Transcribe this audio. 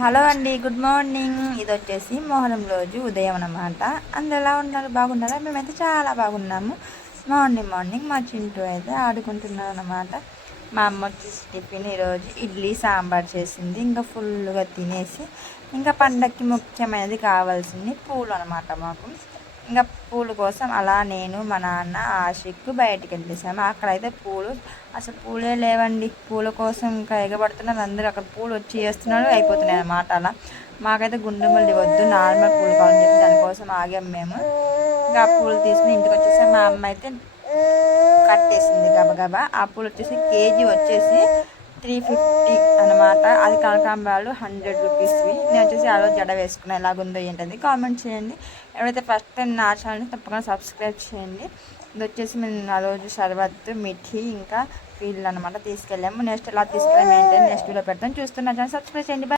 Hello అండి, good morning. ఇది వచ్చేసి మొహరం రోజు ఉదయం అన్నమాట. అందరు ఎలా ఉన్నారు? బాగున్నారా? మేమైతే చాలా బాగున్నాము. మార్నింగ్ మా చింటూ అయితే ఆడుకుంటున్నారు అన్నమాట. మా అమ్మ వచ్చేసి టిఫిన్ ఈరోజు ఇడ్లీ సాంబార్ చేసింది. ఇంకా ఫుల్గా తినేసి ఇంకా పండక్కి ముఖ్యమైనది కావాల్సింది పూలు అనమాట మాకు. ఇంకా పూల కోసం అలా నేను మా నాన్న ఆషిక్ బయటికి వెళ్ళేసాము. అక్కడైతే పూలు అసలు పూలే లేవండి. పూల కోసం ఇంకా ఎగబడుతున్నారు అందరూ. అక్కడ పూలు వచ్చి వేస్తున్నారు, అయిపోతున్నాయి అన్నమాట. అలా మాకైతే గుండు మల్లి వద్దు, నార్మల్ పూలు కావాలని చెప్పి దానికోసం ఆగాము మేము. ఇంకా ఆ పూలు తీసుకుని ఇంటికి వచ్చేసి మా అమ్మ అయితే కట్టేసింది గబగబా. ఆ పూలు వచ్చేసి కేజీ వచ్చేసి 350 అనమాట. అది కనకాంబరాలు 100 రూపీస్వి. నేను వచ్చేసి ఆ రోజు జడ వేసుకున్నాను. ఎలాగుందో ఏంటది కామెంట్ చేయండి. ఎవరైతే ఫస్ట్ టైం నా ఛానల్ని తప్పకుండా సబ్స్క్రైబ్ చేయండి. ఇది వచ్చేసి మేము ఆ రోజు షర్బత్ మిఠీ ఇంకా వీళ్ళు అనమాట తీసుకెళ్ళాము. నెక్స్ట్ ఎలా తీసుకెళ్ళాము ఏంటంటే నెక్స్ట్ వీడియో పెడతాను, చూస్తున్నా ఛానల్ సబ్స్క్రైబ్ చేయండి.